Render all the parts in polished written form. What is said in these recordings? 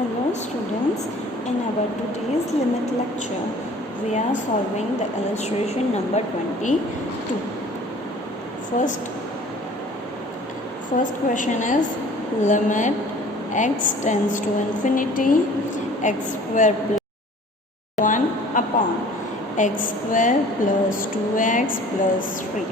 Hello students, in our today's limit lecture, we are solving the illustration number 22. First question is limit x tends to infinity x square plus 1 upon x square plus 2x plus 3.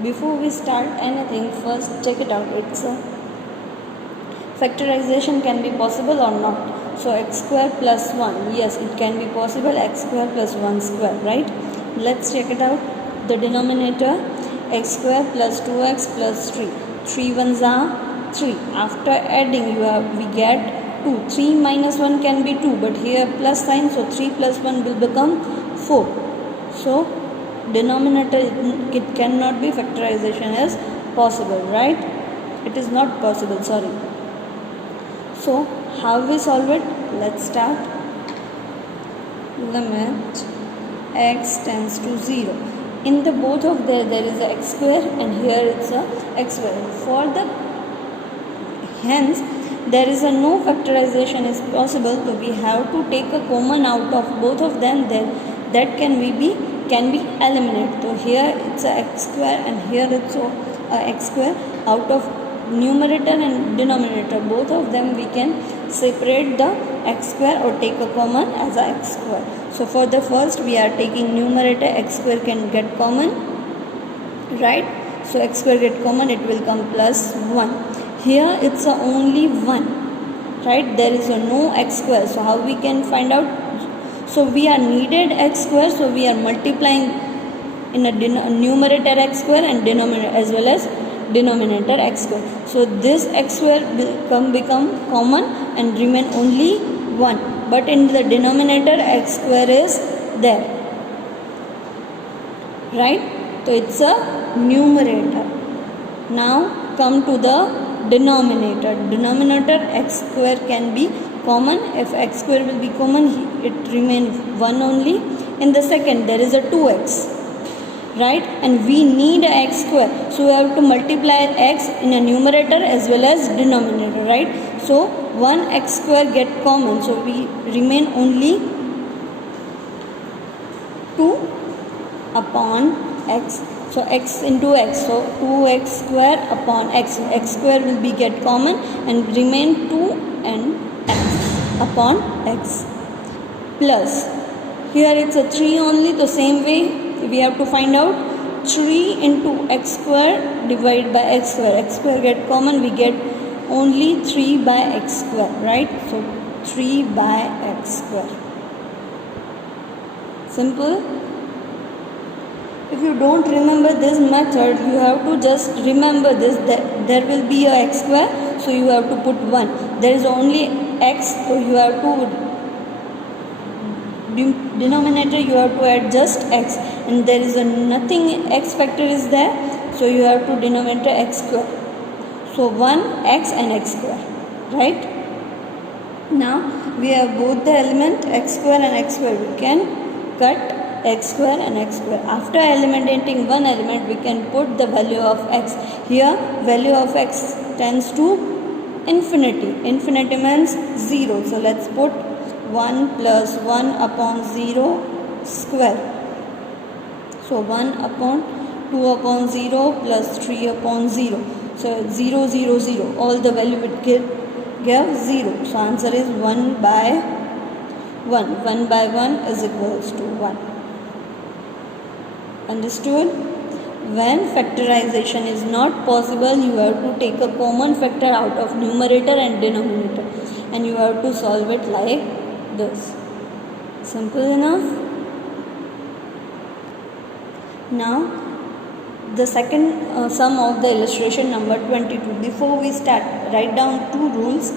Before we start anything, first check it out. It's a factorization can be possible or not. So x square plus 1, yes, it can be possible. X square plus 1 square, right? Let's check it out. The denominator x square plus 2x plus 3. 3 ones are 3. After adding we get 2. 3 minus 1 can be 2, but here plus sign, so 3 plus 1 will become 4. So denominator, it cannot be. Factorization is possible, right? It is not possible, sorry. So how we solve it? Let's start. Limit x tends to 0. In the both of there is a x square and here it's a x square. Hence there is a no factorization is possible, so we have to take a common out of both of them. Then that can be eliminated. So here it's a x square and here it's a x square. Out of numerator and denominator, both of them we can separate the x square or take a common as a x square. So for the first we are taking numerator, x square can get common, right? So x square get common, it will come plus 1. Here it's a only 1, right? There is a no x square. So how we can find out? So we are needed x square, so we are multiplying in a numerator x square and denominator as well as denominator x square. So this x square will become common and remain only 1, but in the denominator x square is there, right? So it's a numerator. Now come to the denominator. Denominator x square can be common. If x square will be common, it remains 1 only. In the second there is a 2x, right? And we need a x square, so we have to multiply x in a numerator as well as denominator, right? So 1 x square get common, so we remain only 2 upon x. So x into x, so 2x square upon x. X square will be get common and remain 2 and x upon x plus. Here it's a 3 only. The same way we have to find out 3 into x square divided by x square. X square get common, we get only 3 by x square, right? So 3 by x square. Simple. If you don't remember this method, you have to just remember this, that there will be a x square, so you have to put 1. There is only x, so you have to denominator, you have to add just x, and there is nothing, x factor is there, so you have to denominator x square. So 1 x and x square, right? Now we have both the element x square and x square. We can cut x square and x square. After eliminating one element, we can put the value of x. Here value of x tends to infinity. Infinity means 0. So let's put 1 plus 1 upon 0 square. So 1 upon 2 upon 0 plus 3 upon 0. So 0, 0, 0. All the value would give 0. So answer is 1 by 1. 1 by 1 is equals to 1. Understood? When factorization is not possible, you have to take a common factor out of numerator and denominator, and you have to solve it like this. Simple enough. Now the second sum of the illustration number 22. Before we start, write down two rules.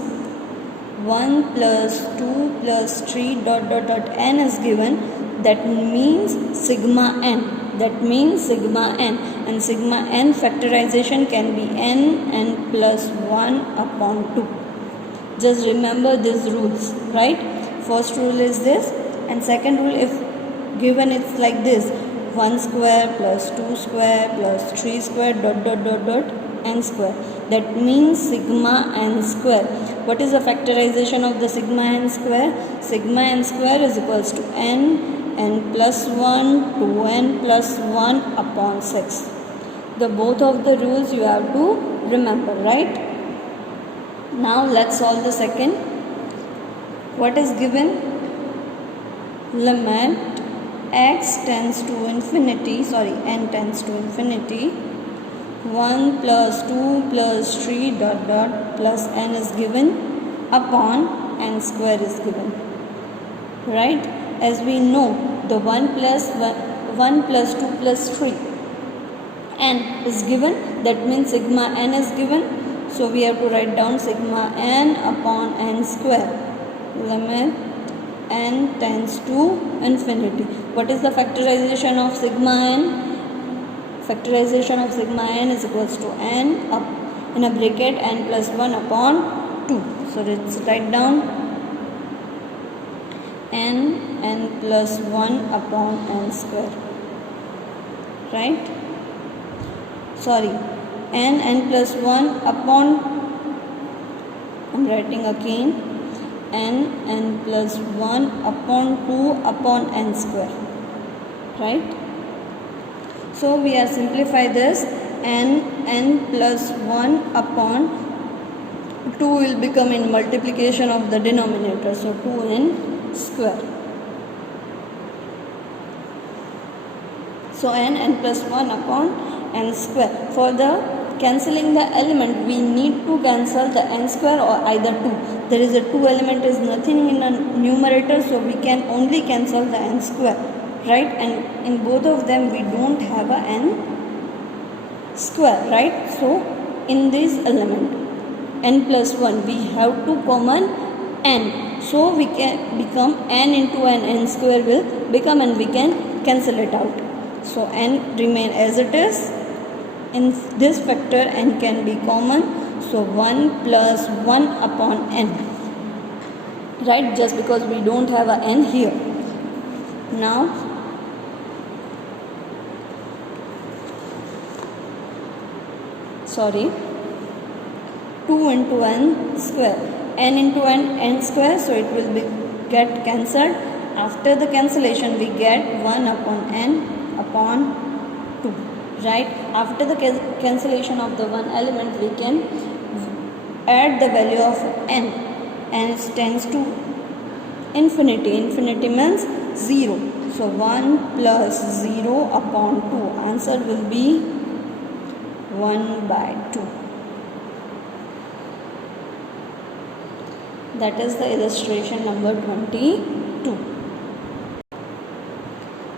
1 plus 2 plus 3 dot dot dot n is given. That means sigma n. That means sigma n, and sigma n factorization can be n plus 1 upon 2. Just remember these rules, right? First rule is this, and second rule, if given it's like this: 1 square plus 2 square plus 3 square dot dot dot dot n square. That means sigma n square. What is the factorization of the sigma n square? Sigma n square is equals to n plus 1 2n plus 1 upon 6. The both of the rules you have to remember, right? Now let's solve the second. What is given? Limit x tends to infinity, n tends to infinity, 1 plus 2 plus 3 dot dot plus n is given upon n square is given, right? As we know, the 1 plus 2 plus 3 n is given, that means sigma n is given, so we have to write down sigma n upon n square. Limit n tends to infinity. What is the factorization of sigma n? Factorization of sigma n is equals to n up in a bracket n plus 1 upon 2. So let's write down n plus 1 upon n square, right? n plus 1 upon, I'm writing again, n plus 1 upon 2 upon n square, right? So we are simplify this. n plus 1 upon 2 will become in multiplication of the denominator, so 2n square. So n plus 1 upon n square. For the cancelling the element, we need to cancel the n square or either 2. There is a 2 element is nothing in a numerator, so we can only cancel the n square, right? And in both of them we don't have a n square, right? So in this element n plus 1 we have to common n, so we can become n into n square will become, and we can cancel it out. So n remain as it is. In this factor n can be common, so 1 plus 1 upon n, right? Just because we don't have a n here. Now 2 into n square, n into n square, so it will be get cancelled. After the cancellation we get 1 upon n upon 2, right? After the cancellation of the one element we can add the value of n, and it tends to infinity. Infinity means 0, so 1 plus 0 upon 2, answer will be 1/2. That is the illustration number 22.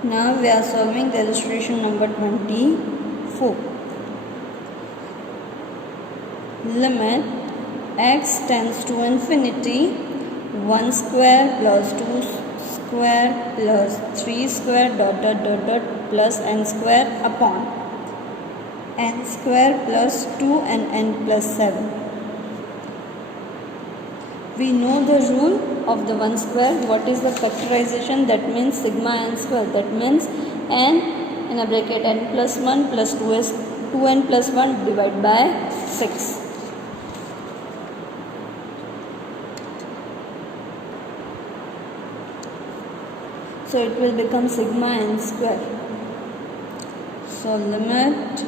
Now we are solving the illustration number 24. Limit x tends to infinity, 1 square plus 2 square plus 3 square dot dot dot dot plus n square upon n square plus 2 and n plus 7. We know the rule of the 1 square. What is the factorization? That means sigma n square. That means n in a bracket n plus 1 plus 2n plus 1 divided by 6. So it will become sigma n square. So limit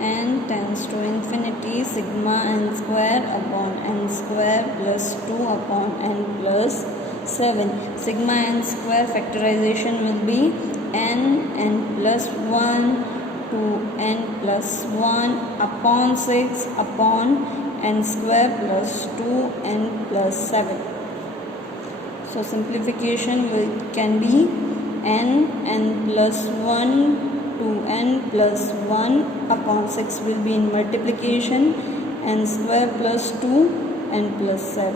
n tends to infinity, sigma n square upon n square plus 2 upon n plus 7. Sigma n square factorization will be n plus 1 to n plus 1 upon 6 upon n square plus 2 n plus 7. So simplification can be n plus 1 to n plus 1 upon 6 will be in multiplication, n square plus 2 n plus 7,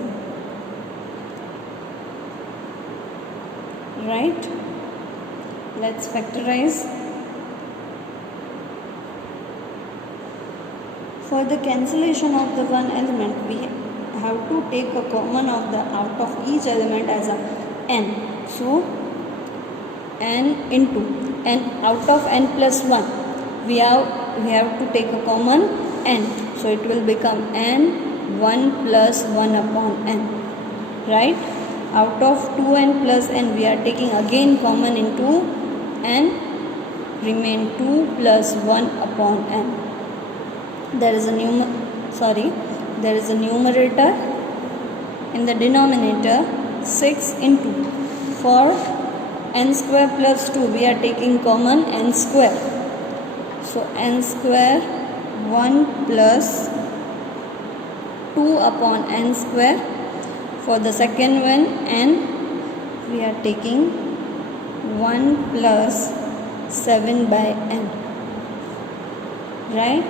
right? Let's factorize. For the cancellation of the one element, we have to take a common of the out of each element as a n. So n into n out of n plus 1 we have to take a common n. So it will become n 1 plus 1 upon n. Right? Out of 2n plus n, we are taking again common into n. Remain 2 plus 1 upon n. There is a numerator. In the denominator, 6 into. For n square plus 2, we are taking common n square. So n square 1 plus 2 upon n square. For the second one, n, we are taking 1 plus 7 by n. Right?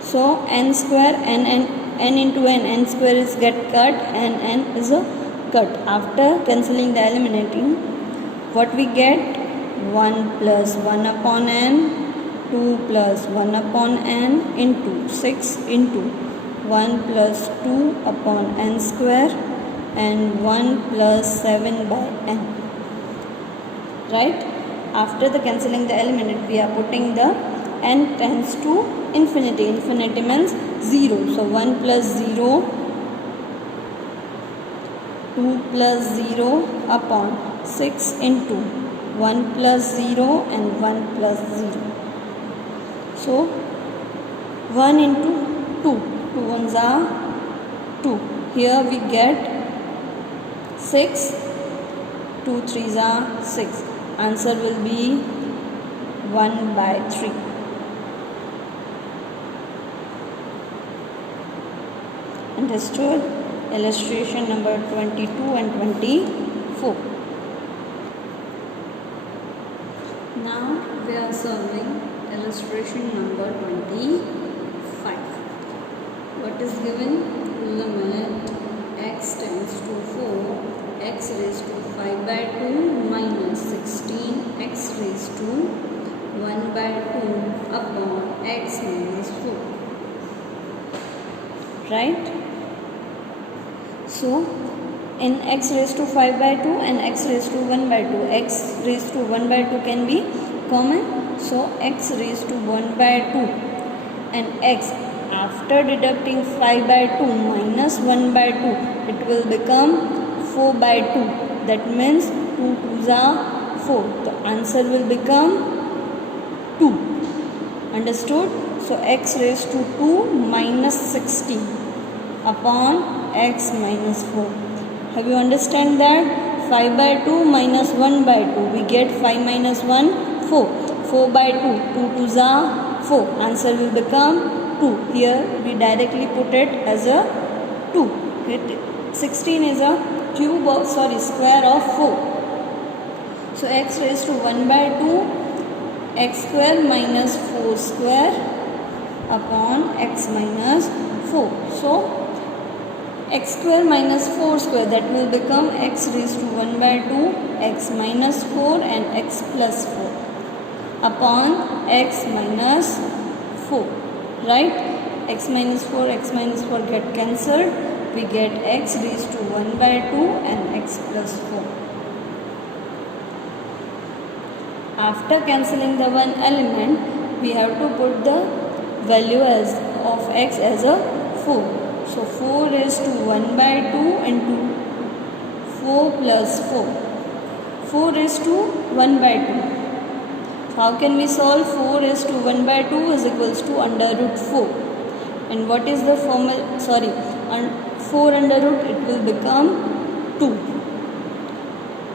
So n square, n into n square is get cut and n is a cut. After cancelling the eliminating, what we get? 1 plus 1 upon n, 2 plus 1 upon n into 6 into 1 plus 2 upon n square and 1 plus 7 by n. Right? After the cancelling the element, we are putting the n tends to infinity. Infinity means 0. So 1 plus 0, 2 plus 0 upon 6 into 1 plus 0 and 1 plus 0. So 1 into 2. 2 ones are 2. Here we get 6. 2 threes are 6. Answer will be 1 by 3. Understood? Illustration number 22 and 24. Now we are solving illustration number 25. What is given? Limit x tends to 4, x raised to 5 by 2 minus 16 x raised to 1 by 2 upon x minus 4. Right? So in x raised to 5 by 2 and x raised to 1 by 2, x raised to 1 by 2 can be common. So x raised to 1 by 2 and x, after deducting 5 by 2 minus 1 by 2, it will become 4 by 2. That means 2 2s are 4. The answer will become 2. Understood? So x raised to 2 minus 16 upon x minus 4. Have you understand that? 5 by 2 minus 1 by 2. We get 5 minus 1, 4. 4 by 2. 2 2s are 4. Answer will become 2. Here we directly put it as a 2. 16 is a square of 4. So x raised to 1 by 2, x square minus 4 square upon x minus 4. So x square minus 4 square, that will become x raised to 1 by 2, x minus 4 and x plus 4 upon x minus 4. Right? X minus 4 get cancelled. We get x raised to 1 by 2 and x plus 4. After cancelling the one element, we have to put the value of x as a 4. So 4 raised to 1 by 2 into 4 plus 4. 4 raised to 1 by 2. So how can we solve? 4 raised to 1 by 2 is equals to under root 4. And what is the formula? 4 under root, it will become 2.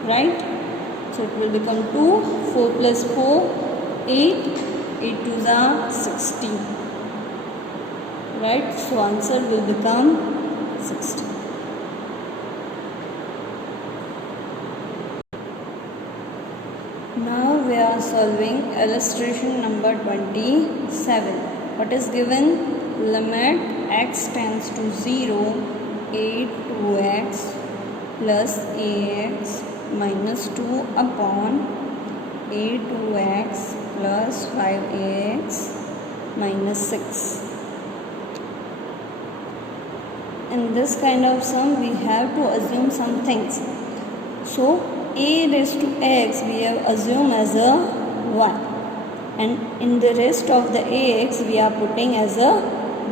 Right? So it will become 2. 4 plus 4, 8. 8 2s are 16. Right? So answer will become 16. Now we are solving illustration number 27. What is given? Limit x tends to 0, a 2x plus ax minus 2 upon a 2x plus 5ax minus 6. In this kind of sum, we have to assume some things. So a raised to x we have assumed as a 1, and in the rest of the ax we are putting as a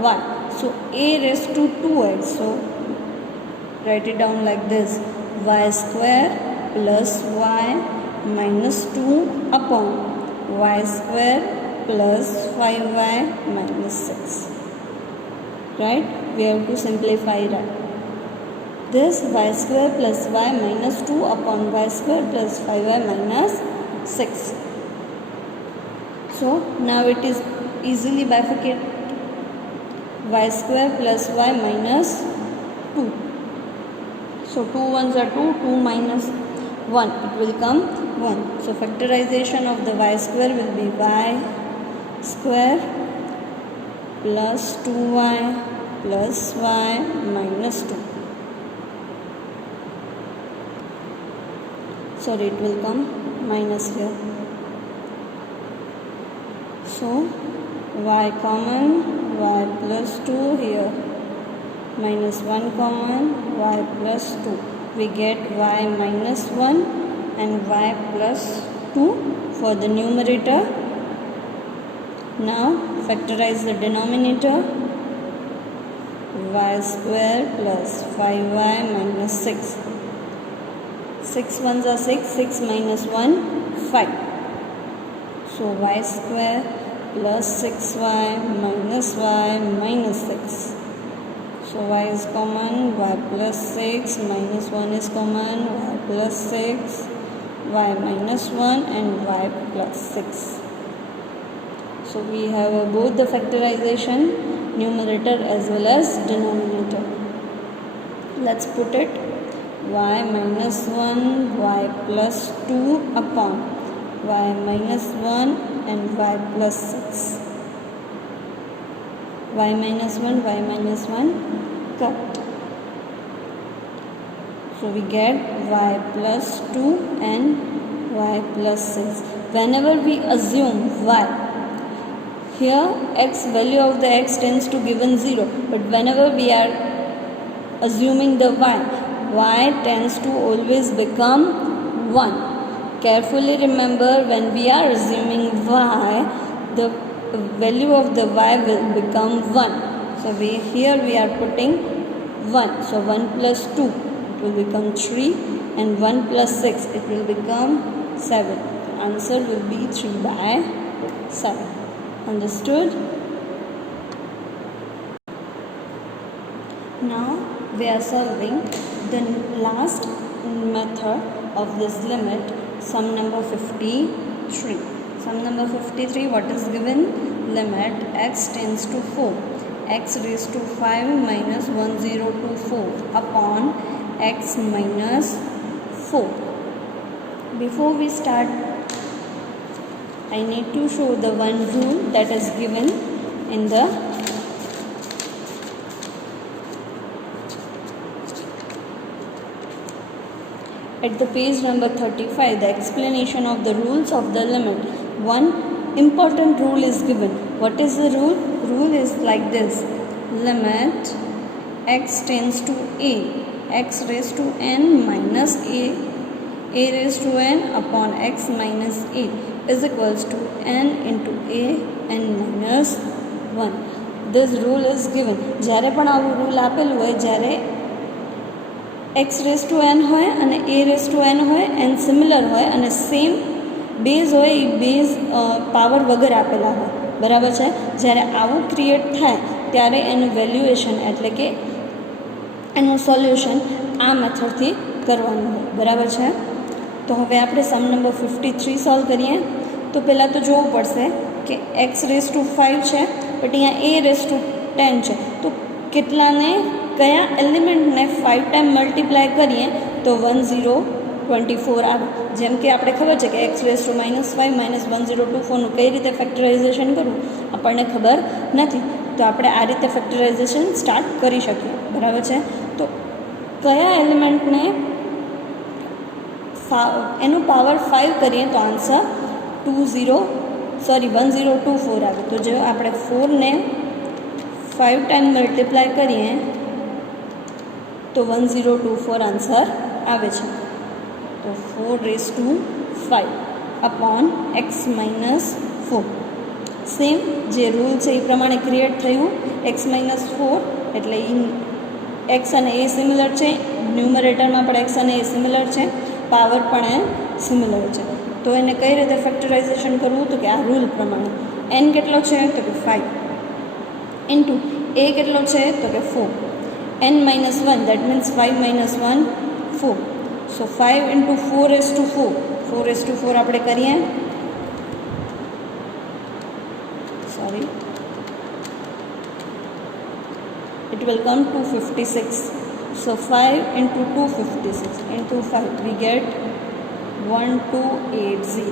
y. So a raised to 2x, so write it down like this: y square plus y minus 2 upon y square plus 5y minus 6. Right? We have to simplify that. This y square plus y minus 2 upon y square plus 5y minus 6. So now it is easily bifurcated. Y square plus y minus 2. So 2 ones are 2, 2 minus 1, it will come 1. So factorization of the y square will be y square plus 2y plus y minus 2. Sorry, it will come minus here. So y common, y plus 2 here, minus 1 common, y plus 2. We get y minus 1 and y plus 2 for the numerator. Now factorize the denominator. Y square plus 5y minus 6. 6 ones are 6, 6 minus 1, 5. So y square plus 6y minus y minus 6. So y is common, y plus 6 minus 1 is common, y plus 6, y minus 1 and y plus 6. So we have both the factorization, numerator as well as denominator. Let's put it: y minus 1 y plus 2 upon y minus 1 and y plus 6. Y minus 1, y minus 1, cut. So we get y plus 2 and y plus 6. Whenever we assume y, here x, value of the x tends to given 0, but whenever we are assuming the y tends to always become 1. Carefully remember, when we are assuming y, the value of the y will become 1. So here we are putting 1. So 1 plus 2, it will become 3, and 1 plus 6, it will become 7. The answer will be 3 by 7. Understood? Now we are solving the last method of this limit, sum number 53. Sum number 53, what is given? Limit x tends to 4, x raised to 5 minus 1024 upon x minus 4. Before we start, I need to show the one rule that is given in the at the page number 35, the explanation of the rules of the limit. One important rule is given. What is the rule? Rule is like this: limit x tends to a, x raised to n minus a raised to n upon x minus a is equals to n into a n minus 1. This rule is given. જ્યારે પણ આવું rule આપેલું હોય, જ્યારે x raise to n હોય અને a raise to n હોય and similar હોય અને સેમ બેઝ હોય, એ બેઝ પાવર વગર આપેલા હોય, બરાબર છે. જ્યારે આવું ક્રિએટ થાય ત્યારે એનું વેલ્યુએશન એટલે કે એનું સોલ્યુશન આ મેથડથી કરવાનું હોય, બરાબર છે. તો હવે આપણે સમ નંબર 53 સોલ્વ કરીએ. તો પહેલાં તો જોવું પડશે કે x રેસ ટુ 5 છે, બટ અહીંયા a રેસ ટુ 10 છે. તો કેટલાને, કયા એલિમેન્ટને 5 ટાઈમ મલ્ટીપ્લાય કરીએ તો 1024 આવે. જેમ કે આપણે ખબર છે કે x રેસ ટુ -5 -1024નું કઈ રીતે ફેક્ટરાઇઝેશન કરવું આપણને ખબર નથી. તો આપણે આ રીતે ફેક્ટરાઇઝેશન સ્ટાર્ટ કરી શકીએ, બરાબર છે. તો કયા એલિમેન્ટને એનું પાવર 5 કરીએ તો આન્સર 1024 આવે. તો જો આપણે 4ને 5 ટાઈમ મલ્ટીપ્લાય કરીએ તો 1024 આન્સર આવે છે. તો 4 raise to 5 upon x minus 4. Same જે રૂલ છે એ પ્રમાણે ક્રિએટ થયું x-4 એટલે x અને a સિમિલર છે, ન્યુમરેટરમાં પણ x અને a સિમિલર છે, પાવર પણ સિમિલર છે. તો એને કઈ રીતે ફેક્ટરાઇઝેશન કરવું તો કે આ રૂલ પ્રમાણે n કેટલો છે તો કે 5 ઇન્ટુ a કેટલો છે તો કે 4 n-1 that means 5 - 1 4. So 5 into 4 આપણે કરીએ, sorry, it will come to 56. So 5 into 256 into 5 we get 1280.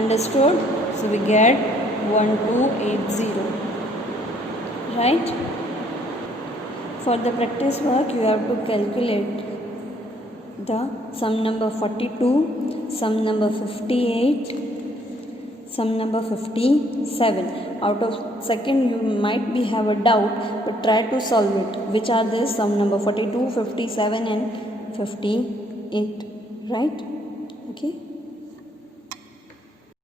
Understood? So we get 1280. Right? For the practice work you have to calculate the sum number 42, sum number 58, sum number 57. Out of second you might be have a doubt, but try to solve it. Which are the sum number 42, 57 and 58, right? Okay.